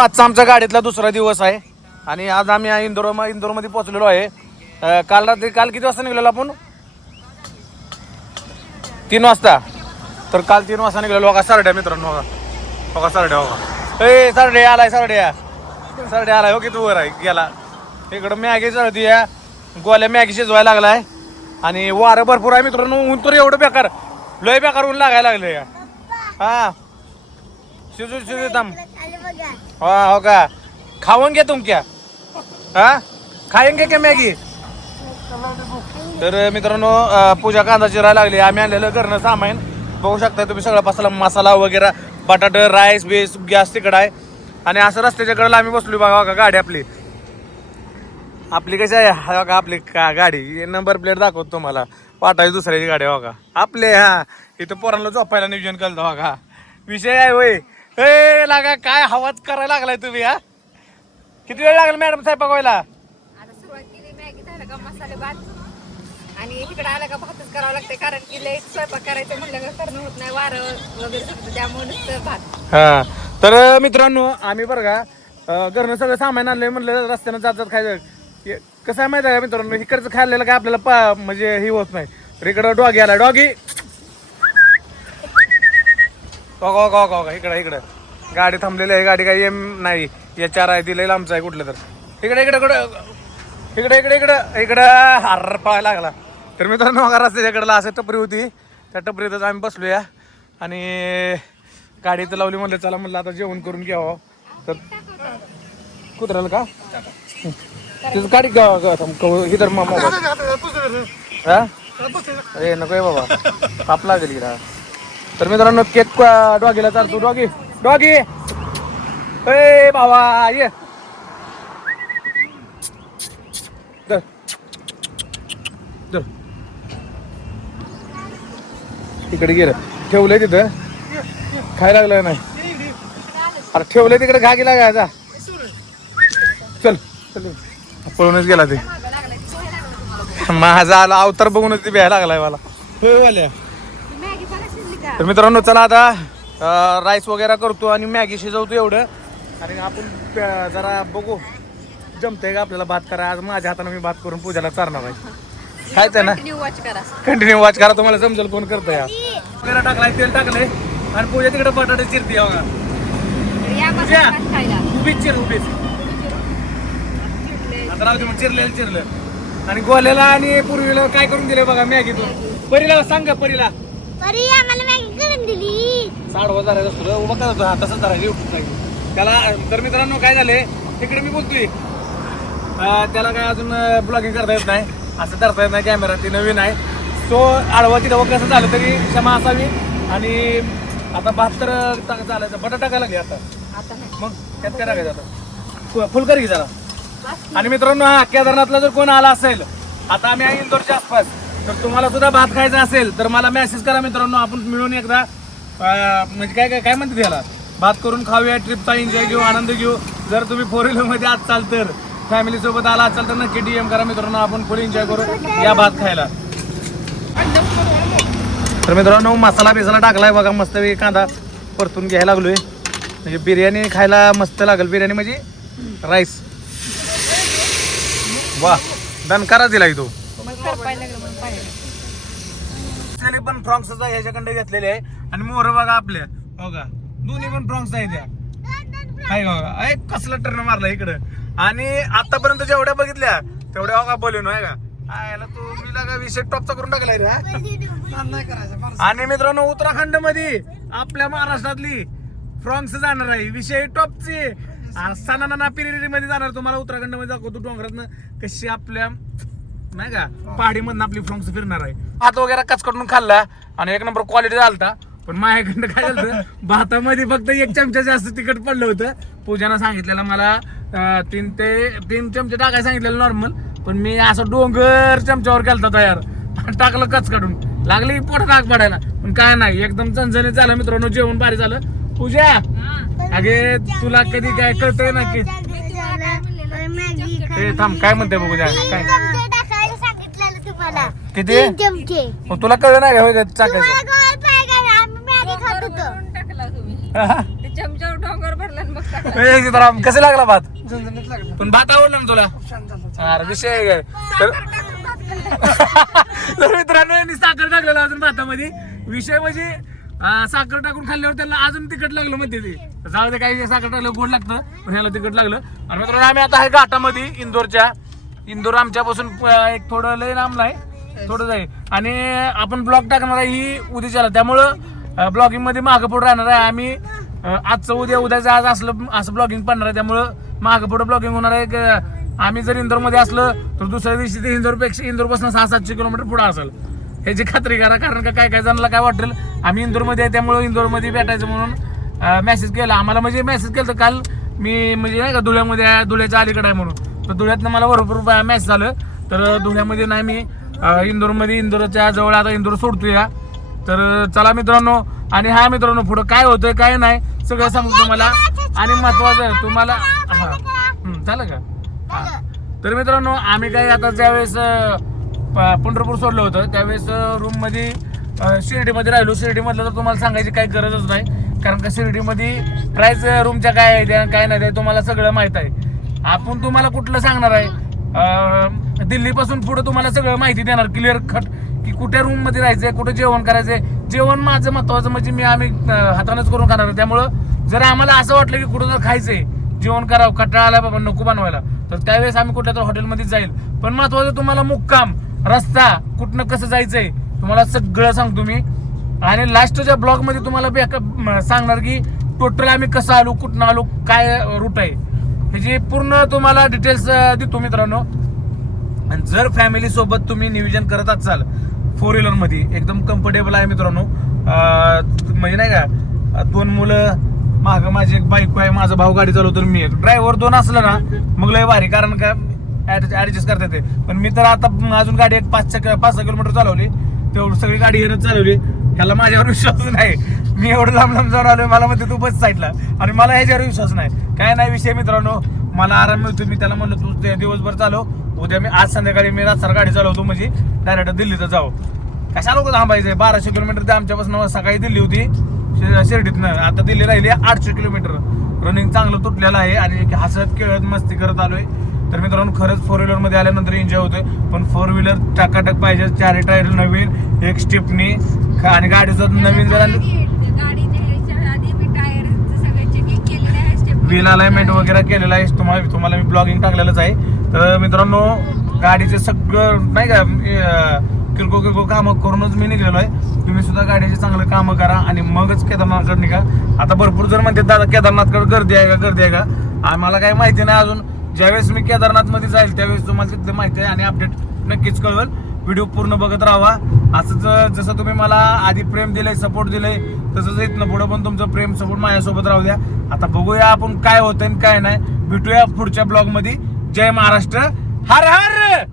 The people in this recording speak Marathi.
आजचा आमच्या गाडीतला दुसरा दिवस आहे आणि आज आम्ही इंदोरमध्ये पोहोचलेलो आहे. काल किती वाजता निघलेलो आपण? 3 वाजता. तर काल 3 वाजता निघलेलो. बघा सरड्या मित्रांनो, बघा सरड्या, बघा ए सरडे आलाय, सरडे आलाय. हो की तू वर आहे गेला. इकडं मॅगी जळती या गोल्या, मॅगी शिजवायला लागलाय आणि वारं भरपूर आहे मित्रांनो. ऊन तर एवढं बेकार, लय बेकार ऊन लागायला लागलं या. हा शिजू थांब. हा हो का, खावंगे तुम क्या? हा खाएंगे क्या मॅगी? तर मित्रांनो पूजा कांदा चिरायला लागली. आम्ही आणलेलं घरनं सामान बघू शकता तुम्ही, सगळा मसाला वगैरे, बटाटा, राईस बेस, गॅस तिकडं आहे आणि असं रस्त्याच्या कडेला आम्ही बसलो. बघा गाडी आपली कशी आहे बघा. आपली गाडी नंबर प्लेट दाखवतो तुम्हाला, पाठाची दुसऱ्याची गाडी बघा आपले. हा इथं पोरांना झोपायला नियोजन केलं बघा. विषय आहे होय. ए लागा काय हवाच करायला लागलाय तुम्ही. हा किती वेळ लागला मॅडम स्वयंपाक व्हायला? आता सुरुवात केली, मॅगी झालं का मसाले भात आणि इकडे आला का भातच करावं लागते, कारण की लई स्वयंपाक करायचं म्हणलं का करणं होत नाही, वारं वगैरे सुटतं, त्यामुळे नुसतं भात. हा तर मित्रांनो आम्ही बरं का घरनं सगळं सामान आणलंय. म्हणलं रस्त्यानं जात खायचं. कसं आहे माहिती आहे का मित्रांनो, इकडचं खाल्लेलं काय आपल्याला म्हणजे ही होत नाही. तर इकडं डॉगी आला, डॉगी इकडं गाडी थांबलेली आहे. गाडी काही नाही, या 4 आहे, ती लई लांबचं आहे कुठलं तर. इकडं हार पळायला लागला. तर मित्रांनो रस्त्याच्याकडला असं टपरी होती, त्या टपरीतच आम्ही बसलोया आणि गाडी इथं लावली. म्हणलं चला, म्हणलं आता जेवण करून घ्यावं. तर कुत्र्याला का तिथं गाडी इधर हा अरे नको आहे बाबा, पाप लागेल इकडं. तर मित्रांनो केक डॉगीला चालतो. डॉगी ए बाबा ये तिकडे गेलं, ठेवलंय तिथं खायला लागलं नाही. अरे ठेवलंय तिकडे खा की लागायचा. चल पळूनच गेला ते. माझा आला अवतार बघूनच ते भ्यायला लागलाय मला. तर मित्रांनो चला आता राईस वगैरे करतो आणि मॅगी शिजवतो एवढं आणि आपण जरा बघू जमतंय का आपल्याला भात करा. आज माझ्या हाताने मी भात करून पूजाला चारणार आहे. खायचंय ना, कंटिन्यू वॉच करा, तुम्हाला समजेल कोण करतोय. वगैरे टाकलाय, तेल टाकलंय आणि पूजा तिकडे बटाटे चिरते. उभीच आता राहू दे मग. चिरलं आणि गोल्याला आणि पूर्वीला काय करून दिले बघा मॅगीतून. परीला सांग, परीला साडवा धरायचं असतो, उभा करतो हा तसंच धरायचं त्याला. तर मित्रांनो काय झालंय, तिकडे मी बोलतोय त्याला काय अजून ब्लॉगिंग करता येत नाही, असं धरता येत नाही कॅमेरा, ती नवीन आहे. तो आडवा तिथं कसं झालं तरी क्षमा असावी. आणि आता 72 चालायचं, बटाटा टाकायला लागले आता. मग त्यात काय टाकायचं आता, फुलकर घे जरा. आणि मित्रांनो हा केदारनाथला जर कोण आला असेल, आता आम्ही आहे इंदोरच्या आसपास, तर तुम्हाला सुद्धा भात खायचा असेल तर मला मेसेज करा मित्रांनो. आपण मिळून एकदा म्हणजे काय म्हणते त्याला, भात करून खाऊया, ट्रिपचा एन्जॉय घेऊ, आनंद घेऊ. जर तुम्ही 4 व्हीलरमध्ये असाल तर, फॅमिली सोबत आला असाल तर नक्की DM करा मित्रांनो. आपण फुल एन्जॉय करू या भात खायला. तर मित्रांनो मसाला बिसाला टाकलाय बघा, मस्त कांदा परतून घ्यायला लागलोय. म्हणजे बिर्याणी खायला मस्त लागेल. बिर्याणी म्हणजे राईस. वा दणकारा दिलाय तो. पण फ्रॉन्स ह्याच्याकडे घेतलेले आहे आणि मोहर बघा आपल्या बघा, दोन्ही पण फ्रॉन्स आहे त्या. काय बघा कसलं टर्न मारला इकडं. आणि आतापर्यंत जेवढ्या बघितल्या तेवढ्या बघा बोलून आहे का आयला तो मी लागा विषय टॉपचा करून टाकलाय रे. आणि मित्रांनो उत्तराखंड मध्ये आपल्या महाराष्ट्रातली फ्रॉन्स जाणार आहे, विषय टॉपची. सनाना पिरिरी मध्ये जाणार, तुम्हाला उत्तराखंड मध्ये दाखवतो डोंगरातनं कशी आपल्या नाही का पहाडी मधून आपली फ्रॉन्स फिरणार आहे. भात वगैरे कचकडून खाल्ला आणि 1 नंबर क्वालिटी झालता. पण माझ्याकडनं काय झालं, भातामध्ये फक्त 1 चमचा जास्त तिखट पडलं होतं. पूजानं सांगितलेलं मला 3 चमचे टाकायला सांगितलेलं नॉर्मल, पण मी असं डोंगर चमच्यावर केलता तयार, टाकलं कचकडून, लागली पोट टाक पडायला. पण काय नाही, एकदम चणचणीत झालं मित्रांनो, जेवण भारी झालं. पूजा अगे तुला कधी काय कळतंय ना की ते थांब काय म्हणते बघू द्या काय किती तुला कळलं नाही का चमच्यावर डोंगर भरला सीताराम कसं लागला भात झणझणीत लागलं. पण भात आवडला ना तुला खूप छान झालं. अरे विषय आहे काय तर मित्रांनो यांनी साखर टाकलेलं अजून भातामध्ये विषय म्हणजे साखर टाकून खाल्ल्यावर त्यांना अजून तिखट लागलं म्हणते ते जाऊ दे काही साखर टाकलं गोड लागतं पण ह्याला तिखट लागलं आणि मित्रांनो आम्ही आता आहे घाटामध्ये इंदोर आमच्यापासून एक थोडं लय लांब आहे थोडंच आहे आणि आपण ब्लॉग टाकणार आहे ही उद्याच्याला त्यामुळं ब्लॉगिंग मध्ये मागं पुढे राहणार आहे आम्ही आजचं उद्याचं आज असं ब्लॉगिंग पडणार आहे त्यामुळं मागं पुढे ब्लॉगिंग होणार आहे आम्ही जर इंदोरमध्ये असलं तर दुसऱ्या दिवशी ते इंदोरपासून 600-700 किलोमीटर पुढे असेल ह्याची खात्री करा कारण का काय जणांना काय वाटेल आम्ही इंदोरमध्ये आहे त्यामुळे इंदोरमध्ये भेटायचं म्हणून मेसेज केला आम्हाला म्हणजे मेसेज केलं काल मी म्हणजे नाही का धुळ्यामध्ये आहे धुळ्याच्या अलीकडे आहे म्हणून तर धुळ्यातनं मला भरपूर मेसेज आलं तर धुळ्यामध्ये नाही मी इंदोरच्या जवळ आता इंदोर सोडतोय तर चला मित्रांनो आणि हा मित्रांनो पुढं काय होतंय काय नाही सगळं सांगतो तुम्हाला आणि महत्वाचं तुम्हाला झालं का तर मित्रांनो आम्ही काही आता ज्यावेळेस पंढरपूर सोडलं होतं त्यावेळेस रूम मध्ये शिर्डीमध्ये राहिलो शिर्डीमधलं तर तुम्हाला सांगायची काही गरजच नाही कारण का शिर्डीमध्ये प्राइस रूमच्या काय आहे त्या काय नाही ते तुम्हाला सगळं माहित आहे आपण तुम्हाला कुठलं सांगणार आहे दिल्लीपासून पुढे तुम्हाला सगळं माहिती देणार क्लिअर कट की कुठे रूम मध्ये राहायचंय कुठे जेवण करायचंय जेवण माझं महत्वाचं म्हणजे आम्ही हातानेच करून खाणार त्यामुळं जर आम्हाला असं वाटलं की कुठं जर खायचंय जेवण करावं कंटाळा आला बाबा नको बनवायला तर त्यावेळेस आम्ही कुठल्या तर हॉटेलमध्ये जाईल पण महत्वाचं तुम्हाला मुक्काम रस्ता कुठनं कसं जायचंय तुम्हाला सगळं सांगतो मी आणि लास्टच्या ब्लॉग मध्ये तुम्हाला सांगणार की टोटल आम्ही कसं आलो कुठनं आलो काय रूट आहे ह्याची पूर्ण तुम्हाला डिटेल्स देतो मित्रांनो आणि जर फॅमिली सोबत तुम्ही नियोजन करत असाल 4 व्हीलर मध्ये एकदम कम्फर्टेबल आहे मित्रांनो म्हणजे नाही का 2 मुलं माग माझी एक बायको आहे माझा भाऊ गाडी चालवतो मी एक ड्रायव्हर 2 असलं ना मग लय भारी कारण का ऍडजस्ट करता येते पण मी तर आता अजून गाडी एक 5-6 किलोमीटर चालवली तेवढी सगळी गाडी येणं चालवली ह्याला माझ्यावर विश्वास नाही मी एवढं लांब जाऊन आलोय मला म्हणते तू बस साईडला आणि मला ह्याच्यावर विश्वास नाही काय नाही विषय मित्रांनो मला आराम मिळतो मी त्याला म्हणलं तू दिवसभर चालव उद्या मी आज संध्याकाळी मी रातसार गाडी चालवतो म्हणजे डायरेक्ट दिल्लीत जाऊ कशा लोक थांबायचंय 1200 किलोमीटर ते आमच्यापासून सकाळी दिल्ली होती शिर्डीतनं आता दिल्ली राहिली 800 किलोमीटर रनिंग चांगलं तुटलेलं आहे आणि हसत खेळत मस्ती करत आलोय तर मित्रांनो खरंच 4 व्हीलर मध्ये आल्यानंतर एन्जॉय होतोय पण 4 व्हीलर टाकाटक पाहिजे 4 टायर नवीन एक स्टिपनी आणि गाडीचं नवीन जरा व्हील अलाइनमेंट वगैरे केलेलं आहे तुम्हाला मी ब्लॉगिंग टाकलेलंच आहे तर मित्रांनो गाडीचे सगळं नाही का किरकोळ कामं करूनच मी निघलेलो आहे तुम्ही सुद्धा गाडीचे चांगलं कामं करा आणि मगच केदारनाथकडे निघा आता भरपूर जण म्हणतात दादा केदारनाथकडे गर्दी आहे का आम्हाला काही माहिती नाही अजून ज्यावेळेस मी केदारनाथ मध्ये जाईल त्यावेळेस तुम्हाला तिथलं माहिती आहे आणि अपडेट नक्कीच कळवेल व्हिडिओ पूर्ण बघत राहा असंच जसं तुम्ही मला आधी प्रेम दिलंय सपोर्ट दिलंय तसंच इथनं पुढं पण तुमचं प्रेम सपोर्ट माझ्यासोबत राहू द्या आता बघूया आपण काय होतंय काय नाही भेटूया पुढच्या ब्लॉग मध्ये जय महाराष्ट्र हर हर